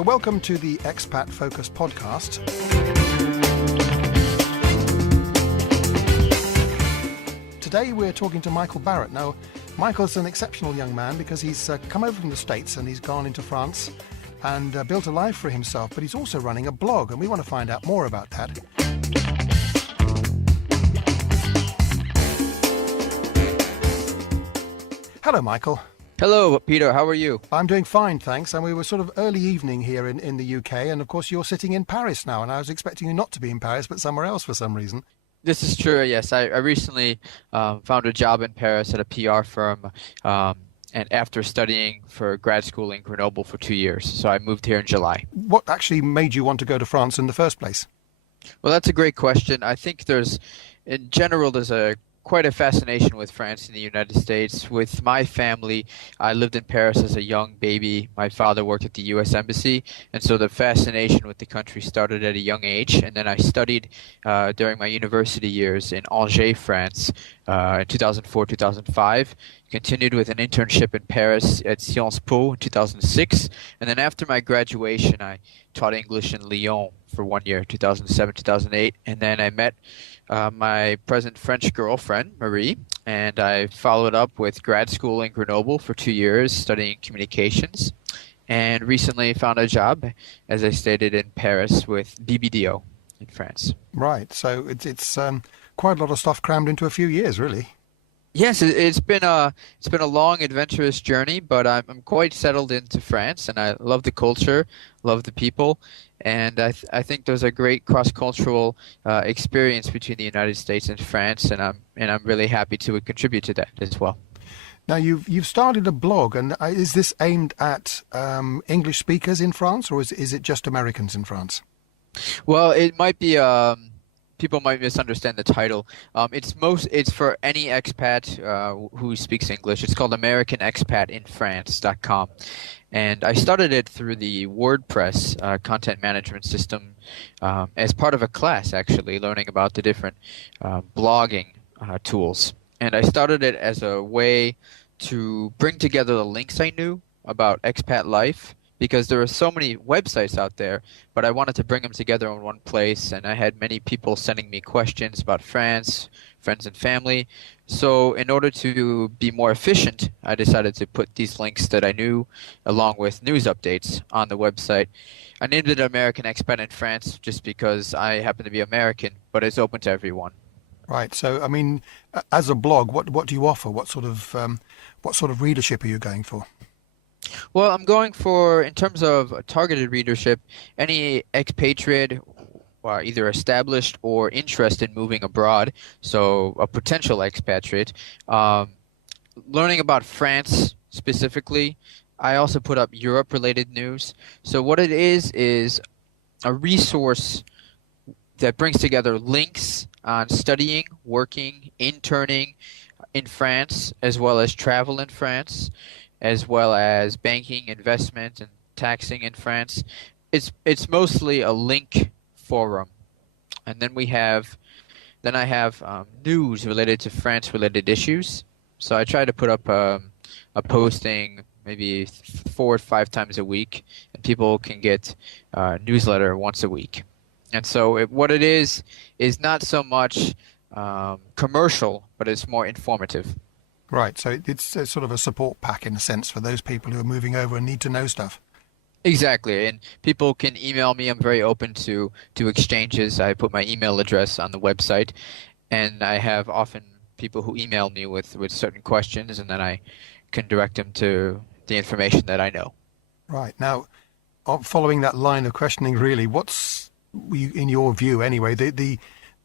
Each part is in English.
So welcome to the Expat Focus podcast. Today we're talking to Michael Barrett. Now, Michael's an exceptional young man because he's come over from the States and he's gone into France and built a life for himself, but he's also running a blog, and we want to find out more about that. Hello, Michael. Hello, Peter. How are you? I'm doing fine, thanks. And we were sort of early evening here in the UK, and of course you're sitting in Paris now, and I was expecting you not to be in Paris, but somewhere else for some reason. This is true, yes. I recently found a job in Paris at a PR firm, and after studying for grad school in Grenoble for 2 years. So I moved here in July. What actually made you want to go to France in the first place? Well, that's a great question. I think there's quite a fascination with France and the United States. With my family, I lived in Paris as a young baby. My father worked at the U.S. Embassy, and so the fascination with the country started at a young age. And then I studied during my university years in Angers, France, in 2004, 2005. Continued with an internship in Paris at Sciences Po in 2006. And then after my graduation, I taught English in Lyon for 1 year, 2007, 2008. And then I met my present French girlfriend, Marie, and I followed up with grad school in Grenoble for 2 years studying communications, and recently found a job, as I stated, in Paris with BBDO in France. Right, so it's quite a lot of stuff crammed into a few years, really. Yes, it's been a long, adventurous journey, but I'm quite settled into France, and I love the culture, love the people, and I think there's a great cross-cultural experience between the United States and France, and I'm really happy to contribute to that as well. Now you've started a blog, and is this aimed at English speakers in France, or is it just Americans in France? Well, it might be. People might misunderstand the title. It's for any expat who speaks English. It's called AmericanExpatInFrance.com, and I started it through the WordPress content management system as part of a class, actually, learning about the different blogging tools. And I started it as a way to bring together the links I knew about expat life, because there are so many websites out there, but I wanted to bring them together in one place, and I had many people sending me questions about France, friends and family. So in order to be more efficient, I decided to put these links that I knew along with news updates on the website. I named it American Expat in France just because I happen to be American, but it's open to everyone. Right. So, I mean, as a blog, what do you offer? What sort of readership are you going for? Well, I'm going for, in terms of targeted readership, any expatriate, either established or interested in moving abroad, so a potential expatriate. Learning about France specifically. I also put up Europe-related news. So what it is a resource that brings together links on studying, working, interning in France, as well as travel in France, as well as banking, investment, and taxing in France. It's mostly a link forum. And then I have news related to France-related issues. So I try to put up a posting maybe 4 or 5 times a week, and people can get a newsletter once a week. And so what it is not so much commercial, but it's more informative. Right, so it's sort of a support pack in a sense for those people who are moving over and need to know stuff. Exactly, and people can email me. I'm very open to exchanges. I put my email address on the website, and I have often people who email me with certain questions, and then I can direct them to the information that I know. Right, now, following that line of questioning, really, what's, in your view anyway, the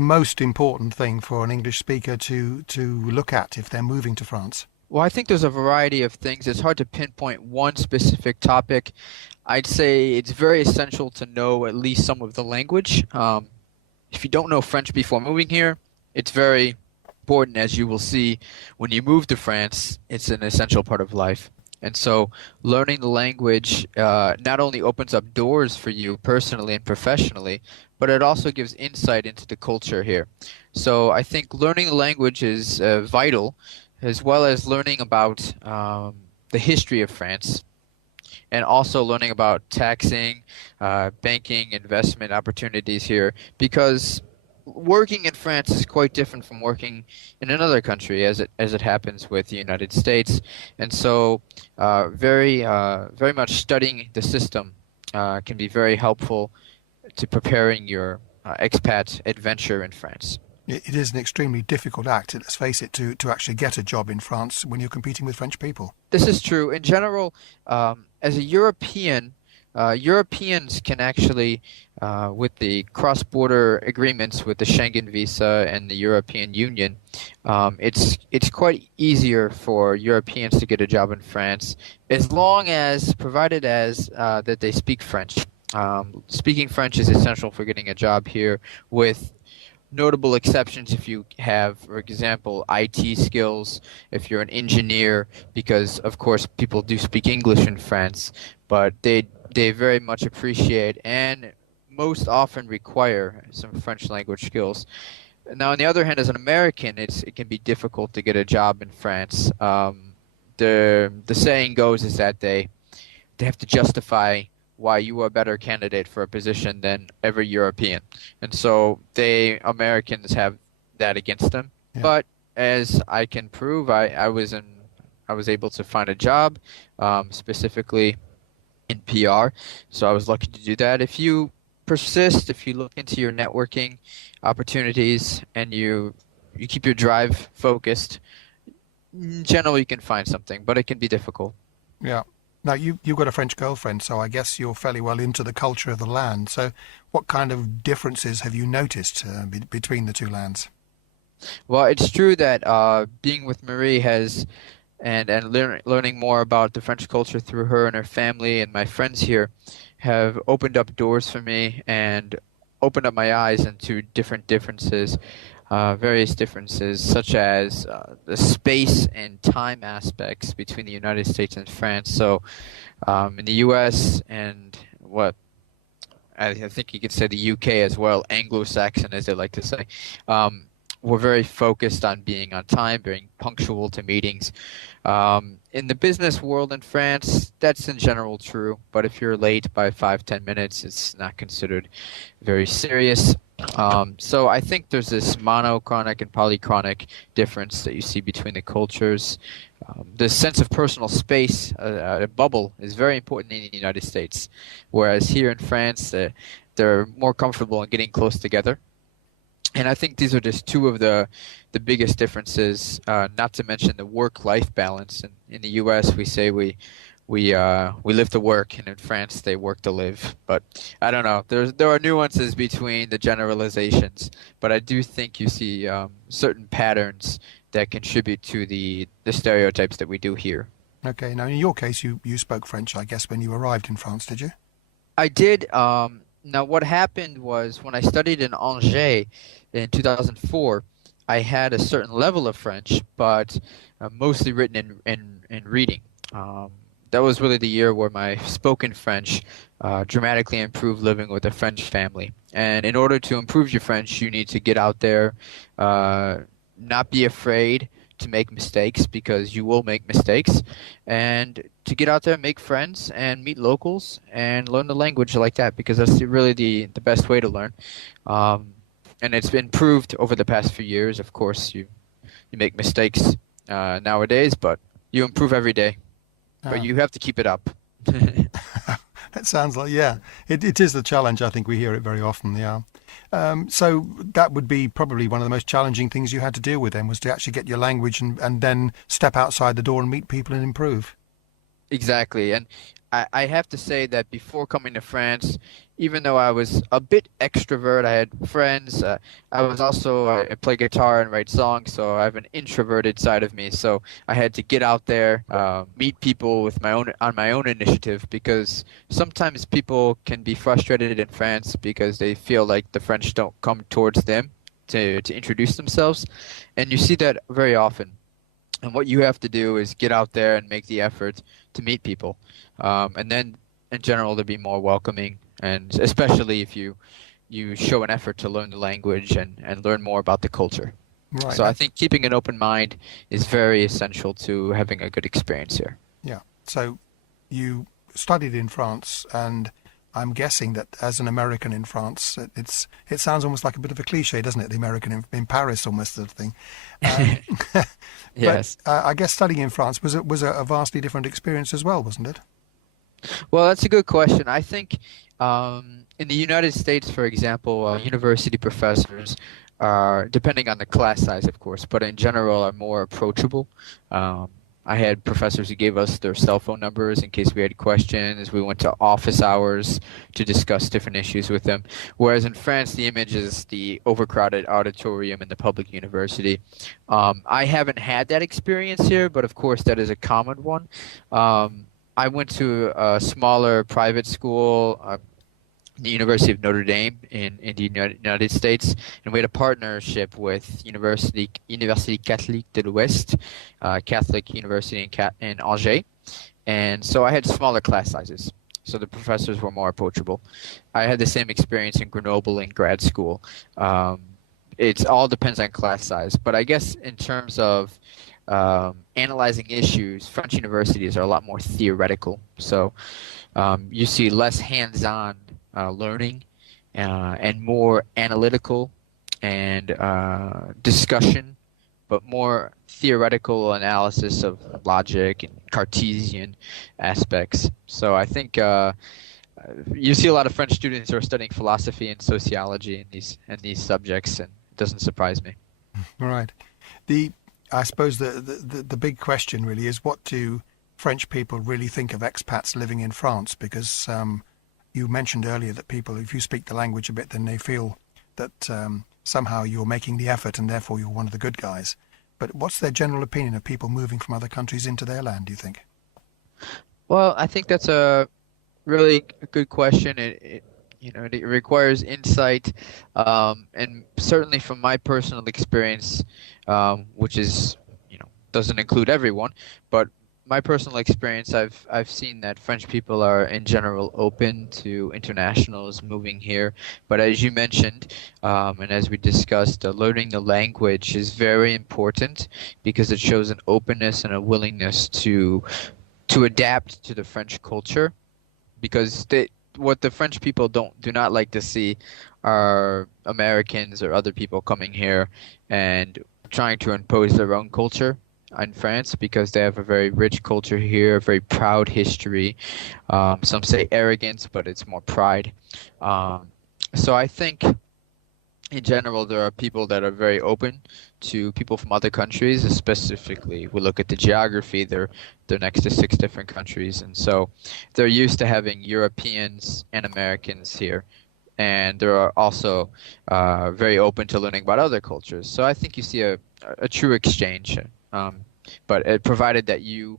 most important thing for an English speaker to look at if they're moving to France? Well, I think there's a variety of things. It's hard to pinpoint one specific topic. I'd say it's very essential to know at least some of the language. If you don't know French before moving here, it's very important, as you will see when you move to France. It's an essential part of life. And so learning the language not only opens up doors for you personally and professionally, but it also gives insight into the culture here. So I think learning the language is vital, as well as learning about the history of France. and also learning about taxing, banking, investment opportunities here, because working in France is quite different from working in another country, as it happens with the United States, and so very much studying the system can be very helpful to preparing your expat adventure in France. It is an extremely difficult act, let's face it, to actually get a job in France when you're competing with French people. This is true. In general, as a European, Europeans can actually, with the cross-border agreements with the Schengen visa and the European Union, it's quite easier for Europeans to get a job in France, as long as provided as that they speak French. Speaking French is essential for getting a job here, with notable exceptions if you have, for example, IT skills, if you're an engineer, because of course people do speak English in France, but they very much appreciate and most often require some French language skills. Now, on the other hand, as an American, it can be difficult to get a job in France. The saying goes is that they have to justify why you are a better candidate for a position than every European. And so Americans have that against them. Yeah. But as I can prove, I was able to find a job, specifically in PR. So I was lucky to do that. If you persist, if you look into your networking opportunities and you keep your drive focused, generally you can find something, but it can be difficult. Yeah. Now, you've got a French girlfriend, so I guess you're fairly well into the culture of the land. So what kind of differences have you noticed between the two lands? Well, it's true that being with Marie has and learning more about the French culture through her and her family and my friends here have opened up doors for me and opened up my eyes into various differences, such as the space and time aspects between the United States and France. So, in the U.S. and I think you could say the U.K. as well, Anglo-Saxon as they like to say, we're very focused on being on time, being punctual to meetings. In the business world in France, that's in general true, but if you're late by 5-10 minutes, it's not considered very serious. So I think there's this monochronic and polychronic difference that you see between the cultures. The sense of personal space, a bubble, is very important in the United States, whereas here in France, they're more comfortable in getting close together. And I think these are just two of the biggest differences, not to mention the work-life balance. In the U.S., we say we live to work, and in France, they work to live. But I don't know. There are nuances between the generalizations, but I do think you see certain patterns that contribute to the stereotypes that we do here. Okay. Now, in your case, you spoke French, I guess, when you arrived in France, did you? I did. Now, what happened was when I studied in Angers in 2004, I had a certain level of French, but mostly written in reading. That was really the year where my spoken French dramatically improved living with a French family. And in order to improve your French, you need to get out there, not be afraid to make mistakes, because you will make mistakes, and to get out there, make friends, and meet locals, and learn the language like that, because that's really the best way to learn. And it's been proved over the past few years. Of course, you make mistakes nowadays, but you improve every day. But you have to keep it up. That sounds like, yeah, it is the challenge. I think we hear it very often, yeah. So that would be probably one of the most challenging things you had to deal with then, was to actually get your language and then step outside the door and meet people and improve. Exactly. And I have to say that before coming to France, even though I was a bit extrovert, I had friends. I was also I play guitar and write songs, so I have an introverted side of me. So I had to get out there, meet people on my own initiative, because sometimes people can be frustrated in France because they feel like the French don't come towards them to introduce themselves, and you see that very often. And what you have to do is get out there and make the effort to meet people. And then, in general, they'll be more welcoming, and especially if you show an effort to learn the language and learn more about the culture. Right. So I think keeping an open mind is very essential to having a good experience here. Yeah. So you studied in France, and I'm guessing that as an American in France, it sounds almost like a bit of a cliche, doesn't it? The American in Paris, almost sort of thing. Um, but Yes. I guess studying in France was a vastly different experience as well, wasn't it? Well, that's a good question. I think in the United States, for example, university professors are, depending on the class size, of course, but in general are more approachable. Um, I had professors who gave us their cell phone numbers in case we had questions. We went to office hours to discuss different issues with them. Whereas in France, the image is the overcrowded auditorium in the public university. I haven't had that experience here, but of course that is a common one. I went to a smaller private school, the University of Notre Dame in the United States, and we had a partnership with Université Catholique de l'Ouest, Catholic University in Angers, and so I had smaller class sizes, so the professors were more approachable. I had the same experience in Grenoble in grad school. It all depends on class size, but I guess in terms of analyzing issues, French universities are a lot more theoretical. So you see less hands-on learning and more analytical and discussion, but more theoretical analysis of logic and Cartesian aspects. So I think you see a lot of French students who are studying philosophy and sociology in these subjects, and it doesn't surprise me. Right. I suppose the big question really is, what do French people really think of expats living in France? Because you mentioned earlier that people, if you speak the language a bit, then they feel that somehow you're making the effort and therefore you're one of the good guys. But what's their general opinion of people moving from other countries into their land, do you think? Well, I think that's a really good question. It requires insight, and certainly from my personal experience, which is, doesn't include everyone, but my personal experience, I've seen that French people are in general open to internationals moving here. But as you mentioned, and as we discussed, learning the language is very important because it shows an openness and a willingness to adapt to the French culture. Because what the French people do not like to see are Americans or other people coming here and trying to impose their own culture in France, because they have a very rich culture here, a very proud history. Some say arrogance, but it's more pride. So I think in general there are people that are very open to people from other countries. Specifically, we look at the geography, they're next to 6 different countries, and so they're used to having Europeans and Americans here, and they're also very open to learning about other cultures. So I think you see a true exchange, but provided that you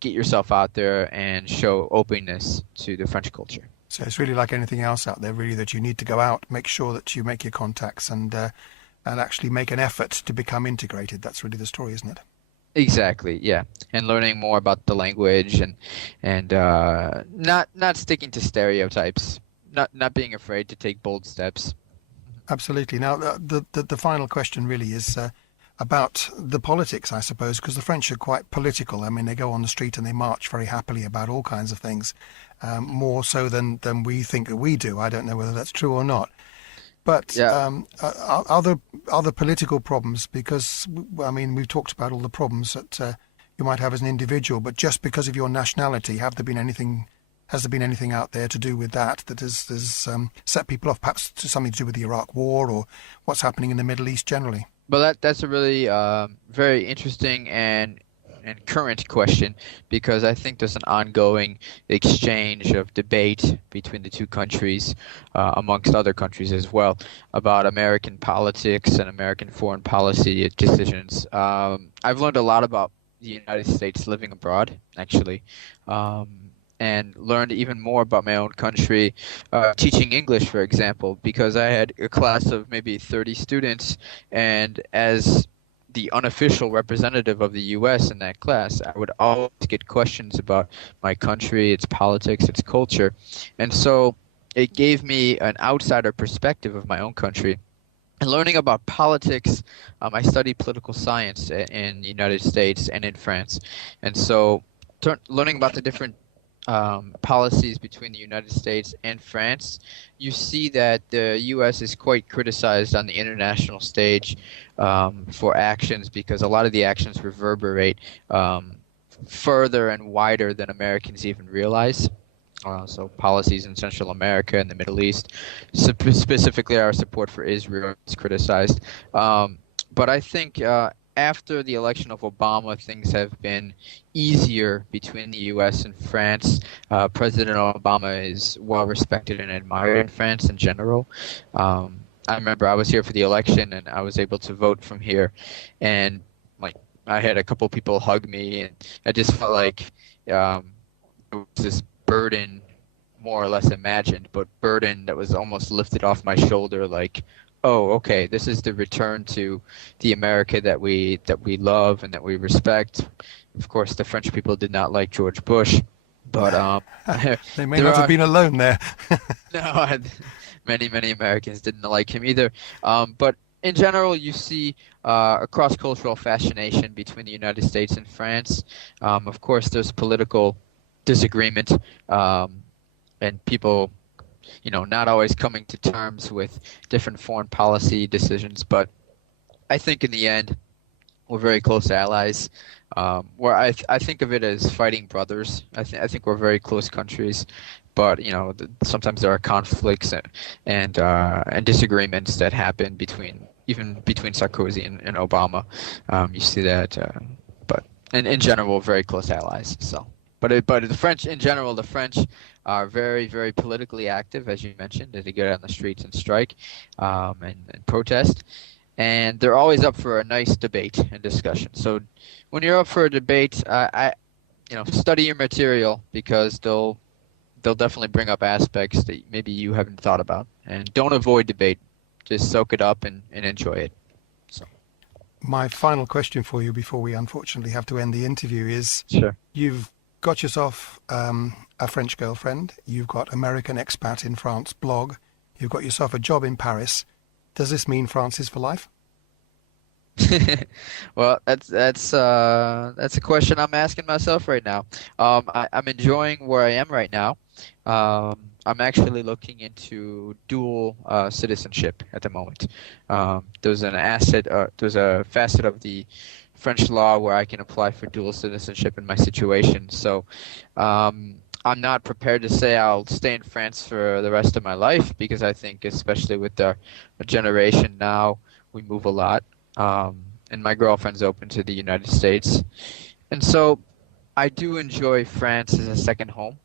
get yourself out there and show openness to the French culture. So it's really like anything else out there, really, that you need to go out, make sure that you make your contacts and actually make an effort to become integrated. That's really the story, isn't it? Exactly, yeah, and learning more about the language and not sticking to stereotypes, not being afraid to take bold steps. Absolutely. Now, the final question really is about the politics, I suppose, because the French are quite political. I mean, they go on the street and they march very happily about all kinds of things, more so than we think that we do. I don't know whether that's true or not. But Yeah. other political problems, because, I mean, we've talked about all the problems that you might have as an individual, but just because of your nationality, has there been anything out there to do with that has set people off, perhaps to something to do with the Iraq War or what's happening in the Middle East generally? But that's a really very interesting and current question, because I think there's an ongoing exchange of debate between the two countries, amongst other countries as well, about American politics and American foreign policy decisions. I've learned a lot about the United States living abroad, actually. And learned even more about my own country, teaching English, for example, because I had a class of maybe 30 students, and as the unofficial representative of the U.S. in that class, I would always get questions about my country, its politics, its culture, and so it gave me an outsider perspective of my own country. And learning about politics, I studied political science in the United States and in France, and so learning about the different policies between the United States and France, you see that the U.S. is quite criticized on the international stage for actions because a lot of the actions reverberate further and wider than Americans even realize. So policies in Central America and the Middle East, specifically our support for Israel, is criticized. But I think after the election of Obama, things have been easier between the U.S. and France. President Obama is well respected and admired in France in general. I remember I was here for the election and I was able to vote from here, and like I had a couple people hug me, and I just felt like there was this burden, more or less imagined, but burden that was almost lifted off my shoulder, like, oh, okay, this is the return to the America that we love and that we respect. Of course, the French people did not like George Bush, but they may not have been alone there. No, many Americans didn't like him either. But in general, you see a cross-cultural fascination between the United States and France. Of course, there's political disagreement, and people, not always coming to terms with different foreign policy decisions. But I think in the end, we're very close allies. Where I think of it as fighting brothers. I think we're very close countries, but sometimes there are conflicts and disagreements that happen between Sarkozy and Obama. You see that, but in general, very close allies. So. But the French, in general, the French are very, very politically active, as you mentioned. They get out on the streets and strike and protest. And they're always up for a nice debate and discussion. So when you're up for a debate, study your material, because they'll definitely bring up aspects that maybe you haven't thought about. And don't avoid debate. Just soak it up and enjoy it. So. My final question for you before we unfortunately have to end the interview is, sure. You've got yourself a French girlfriend, you've got American Expat in France blog, you've got yourself a job in Paris. Does this mean France is for life? Well, that's a question I'm asking myself right now. I'm enjoying where I am right now. I'm actually looking into dual citizenship at the moment. There's a facet of the French law where I can apply for dual citizenship in my situation. So I'm not prepared to say I'll stay in France for the rest of my life, because I think, especially with our generation now, we move a lot. And my girlfriend's open to the United States. And so I do enjoy France as a second home.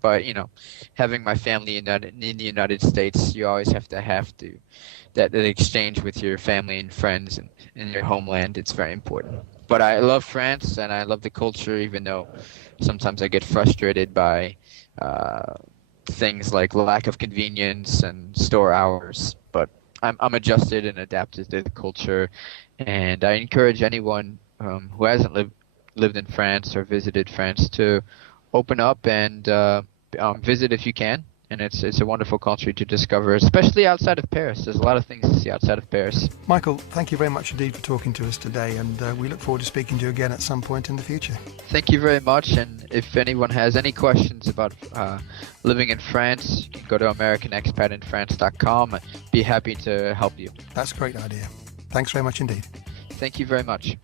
But, having my family in the United States, you always have that exchange with your family and friends and in your homeland. It's very important. But I love France and I love the culture, even though sometimes I get frustrated by things like lack of convenience and store hours. But I'm adjusted and adapted to the culture, and I encourage anyone who hasn't lived in France or visited France to open up and visit if you can. And it's a wonderful country to discover, especially outside of Paris. There's a lot of things to see outside of Paris. Michael, thank you very much indeed for talking to us today, and we look forward to speaking to you again at some point in the future. Thank you very much, and if anyone has any questions about living in France, you can go to AmericanExpatInFrance.com. I'd be happy to help you. That's a great idea. Thanks very much indeed. Thank you very much.